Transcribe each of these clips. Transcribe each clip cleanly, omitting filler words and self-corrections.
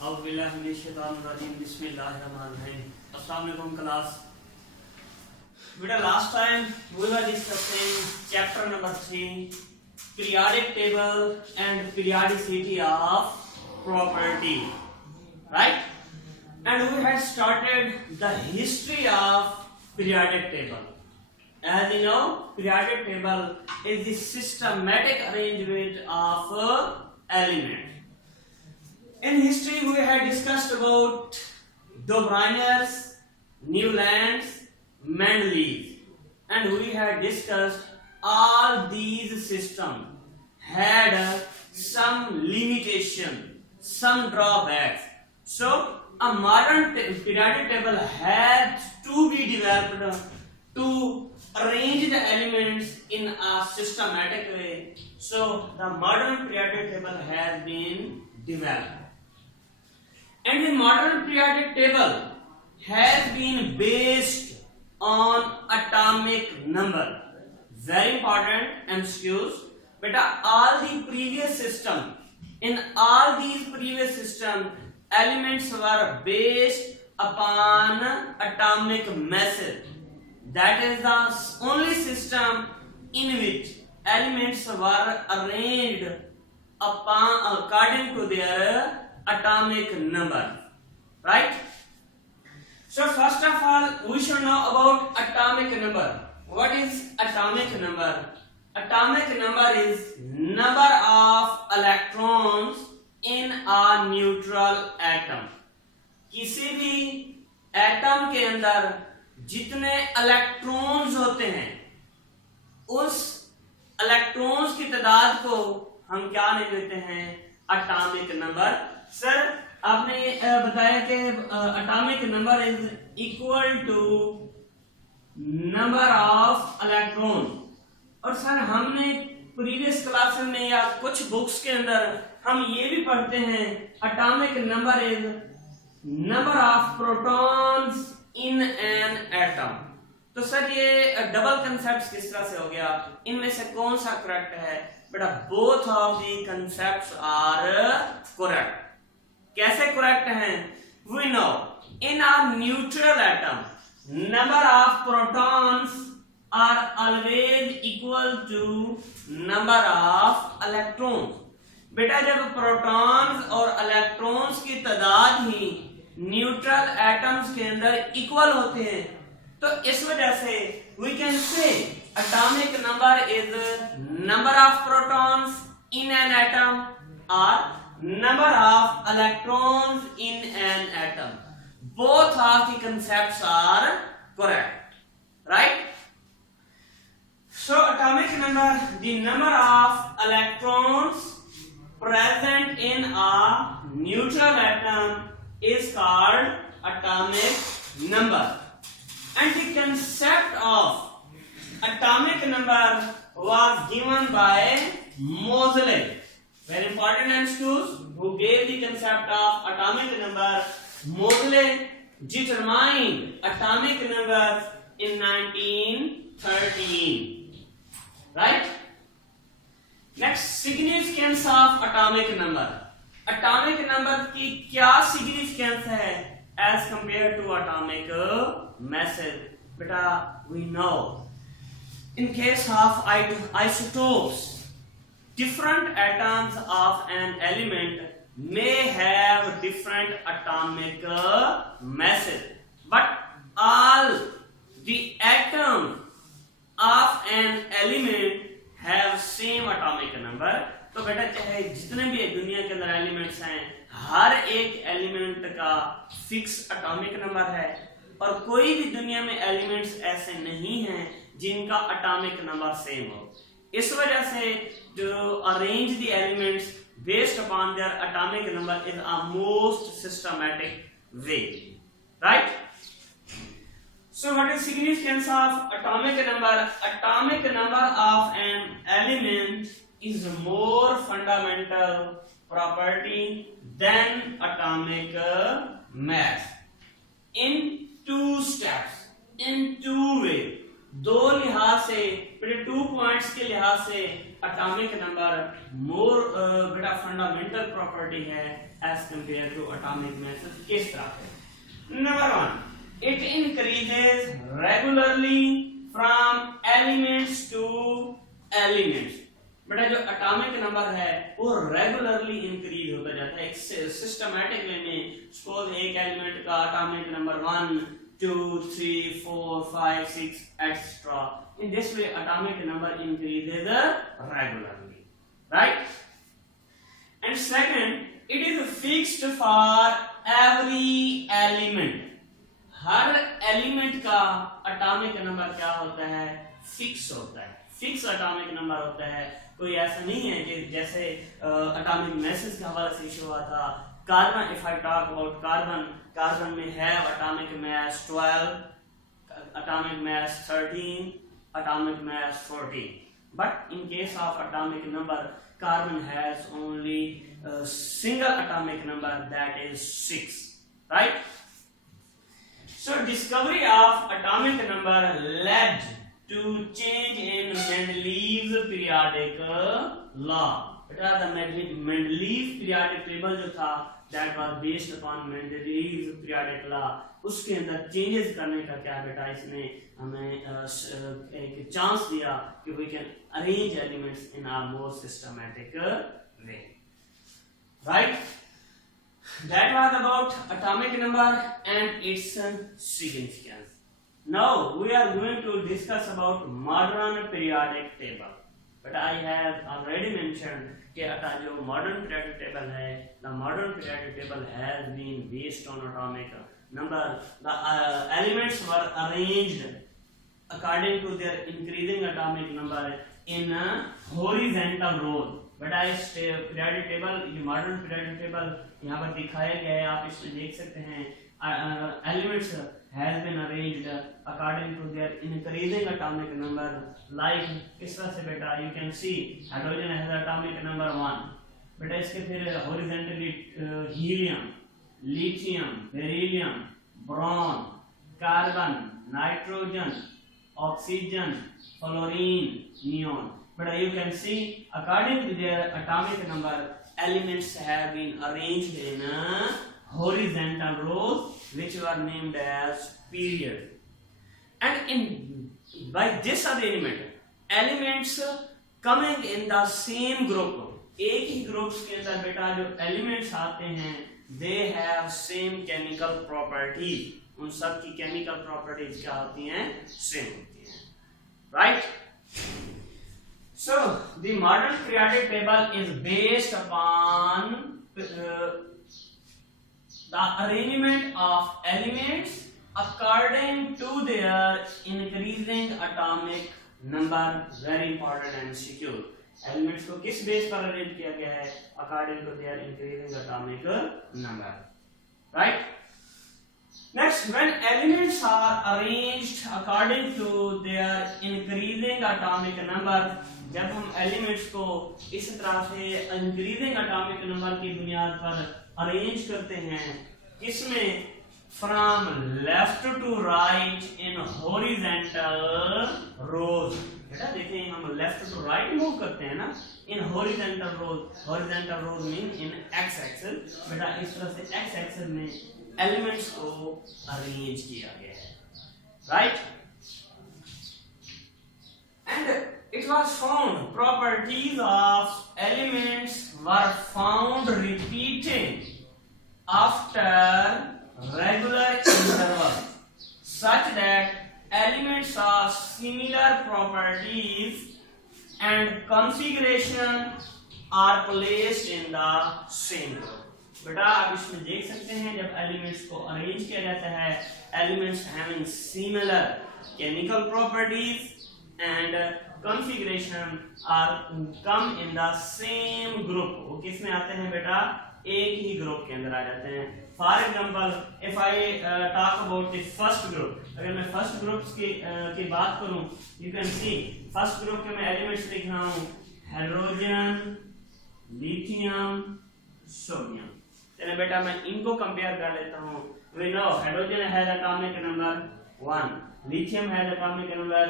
Assalamualaikum class. Last time we were discussing chapter number 3, periodic table and periodicity of property, right? And we had started the history of periodic table. As you know, periodic table is the systematic arrangement of elements. In history, we had discussed about Dobryner's, Newland's, Mendeley's, and we had discussed all these systems had some limitation, some drawbacks. So, a modern periodic table had to be developed to arrange the elements in a systematic way. So, the modern periodic table has been developed. And the modern periodic table has been based on atomic number. Very important MCQs. But all the previous system, in all these previous systems, elements were based upon atomic method. That is the only system in which elements were arranged according to their atomic number, right? So first of all, we should know about atomic number. What is atomic number? Atomic number is number of electrons in a neutral atom. किसी भी एटम के अंदर जितने इलेक्ट्रॉन्स होते हैं, उस इलेक्ट्रॉन्स की तादाद को हम क्या नहीं लेते हैं? Atomic number. सर आपने बताया कि atomic number is equal to number of electron. और सर हमने प्रीवियस क्लास में या कुछ बुक्स के अंदर हम ये भी पढ़ते हैं atomic number is number of protons in an atom. तो सर ये डबल कंसेप्ट किस तरह से हो गया? इनमें से कौन सा करेक्ट है? बेटा both of the concepts are correct. कैसे करेक्ट हैं? We know in our neutral atom number of protons are always equal to number of electrons. बेटा जब प्रोटॉन्स और इलेक्ट्रॉन्स की तादाद ही न्यूट्रल एटम्स के अंदर इक्वल होते हैं, तो इस वजह से we can say atomic number is number of protons in an atom or number of electrons in an atom. Both of the concepts are correct, right? So atomic number, the number of electrons present in a neutral atom is called atomic number. And the concept of atomic number was given by Moseley. Very important MCQs. Who gave the concept of atomic number? Moseley determined atomic number in 1913. Right? Next, significance of atomic number. Atomic number की क्या significance है as compared to atomic method? Beta, we know. In case of isotopes, different atoms of an element may have different atomic masses, but all the atoms of an element have same atomic number. तो बेटा चाहे जितने भी दुनिया के अंदर एलिमेंट्स हैं, हर एक एलिमेंट का फिक्स एटॉमिक नंबर है, और कोई भी दुनिया में एलिमेंट्स ऐसे नहीं हैं जिनका एटॉमिक नंबर सेम हो. इस वजह से जो arrange the elements based upon their atomic number is a most systematic way, right? So what is significance of atomic number? Atomic number of an element is more fundamental property than atomic mass in two steps, in two ways. दो लिहाज से 2 point points के लिहाज से atomic number more बेटा fundamental property है as compare to atomic mass. किस तरह से? Number 1, it increases regularly from elements to elements. बेटा जो एटॉमिक नंबर है वो रेगुलरली इंक्रीज होता जाता है, एक सिस्टमैटिक वे में। सपोज एक एलिमेंट का atomic number 1 2 3 4 5 6 etc. In this way atomic number increases regularly, right? And second, it is fixed for every element. हर एलिमेंट का एटॉमिक नंबर क्या होता है? फिक्स होता है, फिक्स एटॉमिक नंबर होता है। कोई ऐसा नहीं है कि जैसे एटॉमिक मैसेज के हवाले से इशू हुआ था carbon. If I talk about carbon, carbon में है atomic mass 12, atomic mass 13, atomic mass 14, but in case of atomic number carbon has only a single atomic number, that is 6, right? So discovery of atomic number led to change in Mendeleev's periodic law. बेटा the Mendeleev periodic table जो था that was based upon Mendeleev's periodic law, उसके अंदर चेंजेस करने का क्या बेटा इसने हमें एक चांस दिया कि we can arrange elements in a more systematic way, right? That was about atomic number and its significance. Now we are going to discuss about modern periodic table. But I have already mentioned कि जो modern periodic table है, the modern periodic table has been based on atomic number. The elements were arranged according to their increasing atomic number in a horizontal row. But I periodic table, ये modern periodic table यहाँ पर दिखाया गया है, आप इसमें देख सकते हैं। Elements has been arranged according to their increasing atomic number. Like किस तरह से बेटा? You can see hydrogen has atomic number 1. बेटा इसके फिर horizontally helium, lithium, beryllium, boron, carbon, nitrogen, oxygen, fluorine, neon. But you can see according to their atomic number, elements have been arranged in horizontal rows, which were named as period. And by this arrangement, elements coming in the same group, एक ही ग्रुप्स के अंदर बेटा जो एलिमेंट्स आते हैं, they have same chemical properties. उन सब की केमिकल प्रॉपर्टीज क्या होती हैं? सेम होती हैं, right? So the modern periodic table is based upon the arrangement of elements according to their increasing atomic number. Very important and secure. Elements को किस बेस पर अरेंज किया गया है? According to their increasing atomic number, right? Next, when elements are arranged according to their increasing atomic number, जब हम एलिमेंट्स को इस तरह से इंक्रीजिंग एटॉमिक नंबर की बुनियाद पर अरेंज करते हैं, इसमें from left to right in horizontal rows. बेटा देखिए हम लेफ्ट टू राइट मूव करते हैं ना, in horizontal rows. Horizontal rows mean in x axis. बेटा इस तरह से एक्स एक्सेल में एलिमेंट्स को अरेंज किया गया है, right? And it was found properties of elements were found repeating after regular intervals, such that elements of similar properties and configuration are placed in the same group. बेटा आप इसमें देख सकते हैं जब एलिमेंट्स को अरेंज किया जाता है, elements having similar chemical properties and configuration are come in the same group. वो किस में आते हैं बेटा? एक ही ग्रुप के अंदर आ जाते हैं। For example, if I talk about the first group, अगर मैं फर्स्ट ग्रुप की बात करूं, you can see first group के मैं एलिमेंट्स लिख रहा हूं, हाइड्रोजन, लिथियम, सोडियम। चलिए बेटा मैं इनको कंपेयर कर लेता हूं। We know hydrogen has atomic number 1, lithium has atomic number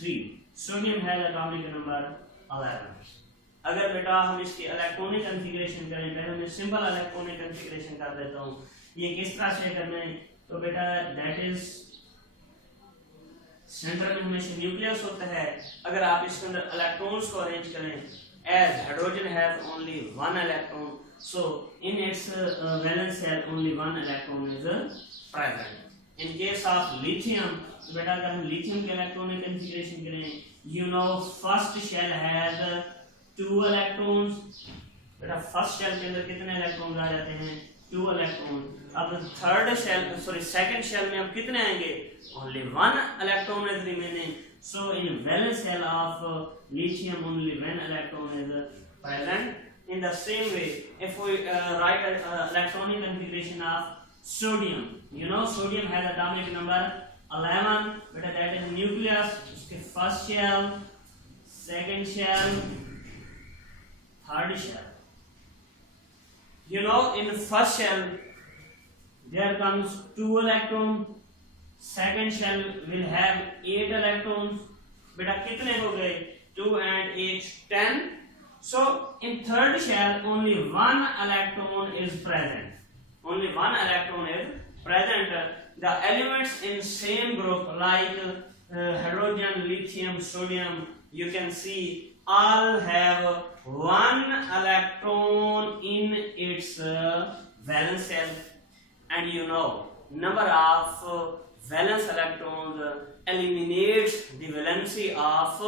3, sodium has atomic number 11। अगर बेटा हम इसकी इलेक्ट्रॉनिक कॉन्फ़िगरेशन करें, पहले मैं सिंपल इलेक्ट्रॉनिक कॉन्फ़िगरेशन कर देता हूं। ये किस तरह से करना है, तो बेटा दैट इज सेंटर में हमेशा न्यूक्लियस होता है। अगर आप इसके अंदर इलेक्ट्रॉन्स को अरेंज करें, as hydrogen has only one electron, so in its valence shell only one electron is present. In case of lithium, बेटा अगर हम लिथियम के इलेक्ट्रॉनिक कॉन्फ़िगरेशन करें, you know first shell has 2 electrons. बेटा फर्स्ट शेल के अंदर कितने इलेक्ट्रॉन्स आ जाते हैं, 2 इलेक्ट्रॉन। अब थर्ड शेल सेकंड शेल में अब कितने आएंगे, only 1 electron is remaining, so in valence shell of lithium only 1 electron is present. In the same way, if we write electronic configuration of sodium, you know sodium has atomic number 11, but that is nucleus, उसके first shell, second shell, third shell. You know in first shell there comes 2 electrons, second shell will have 8 electrons. बेटा कितने हो गए, 2 and 8 10. So in third shell only 1 electron is present, only 1 electron is present. The elements in same group like hydrogen, lithium, sodium, you can see all have 1 electron in its valence shell. And you know number of valence electrons eliminates the valency of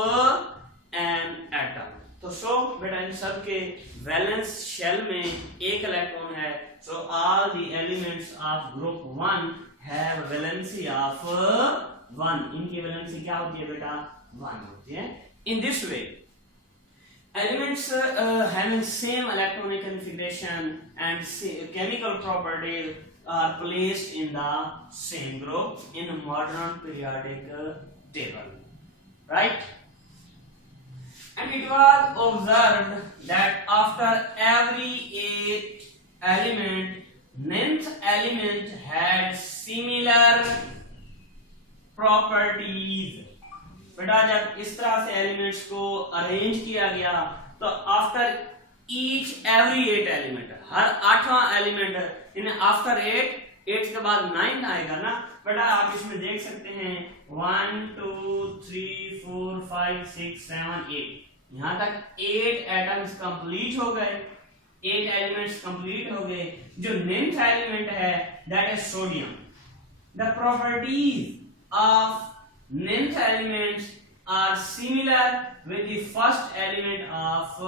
an atom. तो सो बेटा इन सब के valence shell में एक इलेक्ट्रॉन है, so all the elements of group 1 have valency of 1. इनकी वैलेंसी क्या होती है बेटा, 1 होती है। In this way elements having same electronic configuration and chemical properties are placed in the same group in a modern periodic table, right? And it was observed that after every 8 element, 9th element had similar properties. बेटा जब इस तरह से एलिमेंट्स को arrange किया गया, तो after each every 8 element, हर 8वां एलिमेंट इन आफ्टर 8 के बाद 9 आएगा ना बेटा। आप इसमें देख सकते हैं 1 2 3 4 5 6 7 8, यहां तक 8 एटम्स कंप्लीट हो गए, 8 एलिमेंट्स कंप्लीट हो गए। जो 9th एलिमेंट है that is sodium. The properties of 9th elements are similar with the first element of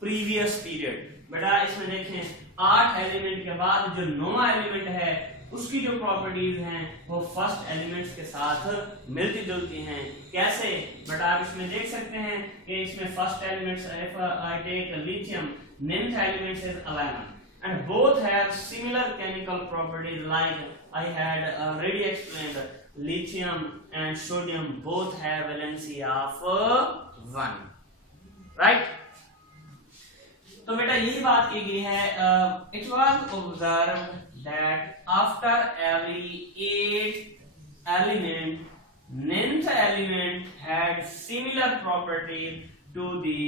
previous period. बेटा इसमें देखें 8 एलिमेंट के बाद जो 9वां एलिमेंट है उसकी जो प्रॉपर्टीज हैं वो फर्स्ट एलिमेंट्स के साथ मिलती जुलती हैं। कैसे बेटा आप इसमें देख सकते हैं कि इसमें first elements if I take lithium, 9th element is 11 and both have similar chemical properties like I had already explained. Lithium and sodium both have valency of 1, right? तो बेटा यही बात की गई है। It was observed that after every 8 element, 9th element had similar properties to the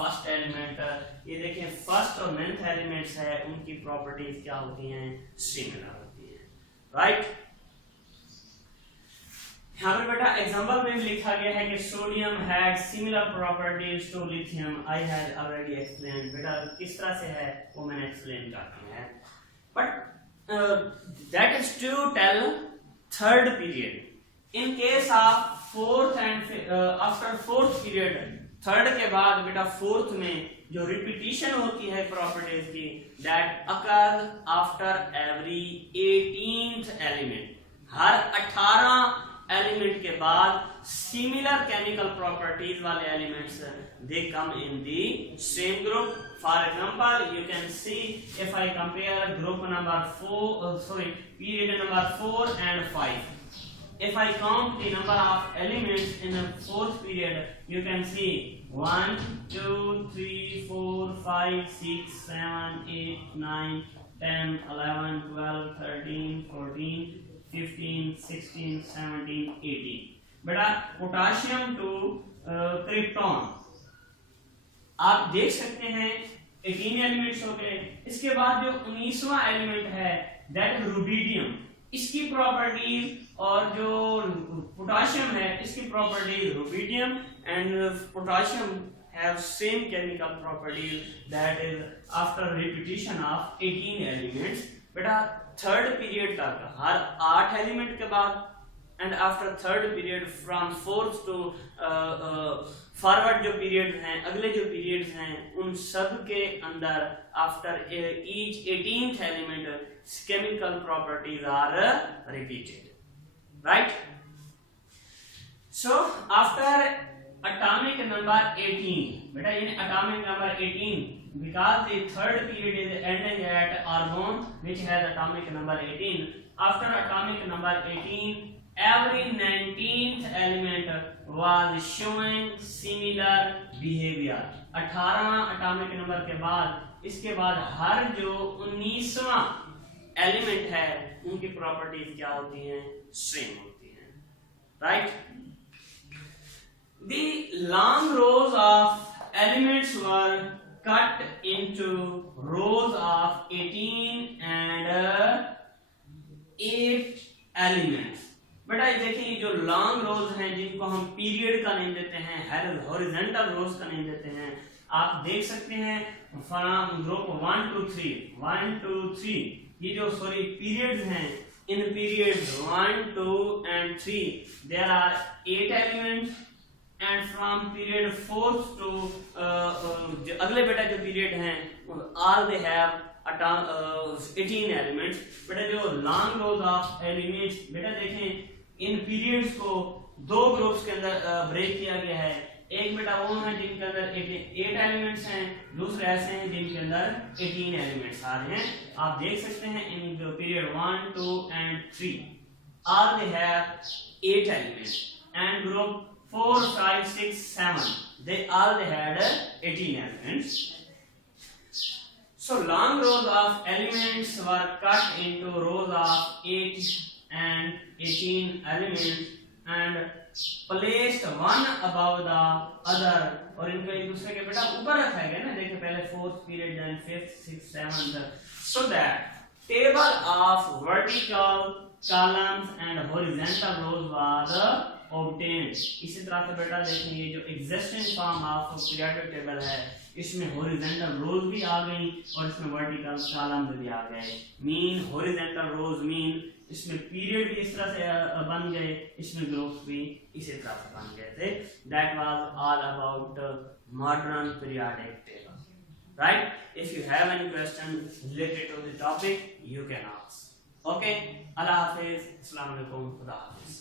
first element. ये देखिए फर्स्ट और 9th एलिमेंट्स है उनकी प्रॉपर्टीज क्या होती हैं, सिमिलर होती हैं, राइट? यहाँ पर बेटा एग्जांपल में भी लिखा गया है कि sodium had similar properties to lithium. I had already explain. बेटा किस तरह से है वो मैंने एक्सप्लेन कर दिया है, but that is to tell third period. In case of fourth and after fourth period, third के बाद बेटा फोर्थ में जो रिपीटिशन होती है प्रॉपर्टीज की, that occur after every 18th element. हर 18 एलिमेंट के बाद सिमिलर केमिकल प्रॉपर्टीज वाले elements they come in the same group. For example you can see if I compare group number 4 period number 4 and 5, if I count the number of elements in the fourth period, you can see 1 2 3 4 5 6 7 8 9 10 11 12 13 14 15 16 17 18। बेटा potassium to krypton. आप देख सकते हैं 18 एलिमेंट्स हो गए। इसके बाद जो 19वां एलिमेंट है दैट इज रुबिडियम। इसकी प्रॉपर्टीज और जो पोटाशियम है इसकी properties rubidium and potassium have same chemical properties, that is after repetition of 18 elements। बेटा थर्ड पीरियड तक हर 8 एलिमेंट के बाद and after third period from fourth to forward जो पीरियड हैं, अगले जो पीरियड्स हैं, उन सब के अंदर after each 18th element chemical properties are repeated, right? So after atomic number 18, beta in atomic number 18, because the third period is ending at argon which has atomic number 18, after atomic number 18 every 19th element was showing similar behavior। 18वां atomic number के बाद इसके बाद हर जो 19वां एलिमेंट है उनकी प्रॉपर्टीज क्या होती हैं, सेम होती हैं, right? The long rows of elements were cut into rows of 18 and 8 elements। बेटा देखिए ये जो लॉन्ग रोज हैं जिनको हम पीरियड का नेम देते हैं, हॉरिजॉन्टल रोज का नेम देते हैं, आप देख सकते हैं फ्रॉम ग्रुप 1 to 3 1 2 3 ये जो पीरियड्स हैं, इन पीरियड्स 1 2 and 3 there are 8 elements and from period 4th to अगले बेटा जो पीरियड हैं all they have 18 elements। बेटा जो लॉन्ग रोज ऑफ एलिमेंट्स बेटा देखें इन पीरियड्स को दो ग्रुप्स के अंदर ब्रेक किया गया है। एक बेटा वो है जिनके अंदर 8 एलिमेंट्स हैं, दूसरे ऐसे हैं जिनके अंदर 18 एलिमेंट्स आ रहे हैं। आप देख सकते हैं इन जो पीरियड 1 2 and 3 all they have 8 elements and group 4 5 6 7 they had 18 elements। So long rows of elements were cut into rows of 8 and 18 elements and placed one above the other। और इनको एक दूसरे के बेटा ऊपर रखा गया ना, देखिए पहले 4th period then 5th 6th 7th, so that table of vertical columns and horizontal rows was obtained। इसी तरह से बेटा देखिए ये जो existing form of periodic table है इसमें हॉरिजॉन्टल रोज भी आ गई और इसमें वर्टिकल कॉलम भी आ गए। मीन हॉरिजॉन्टल रोज मीन इसमें पीरियड भी इस तरह से बन गए, इसमें ग्रुप्स भी इसी तरह से बन गए थे। That was all about modern periodic table, right? If you have any question related to the topic you can ask. Okay, अल्लाह हाफिज, अस्सलाम वालेकुम, खुदा हाफिज।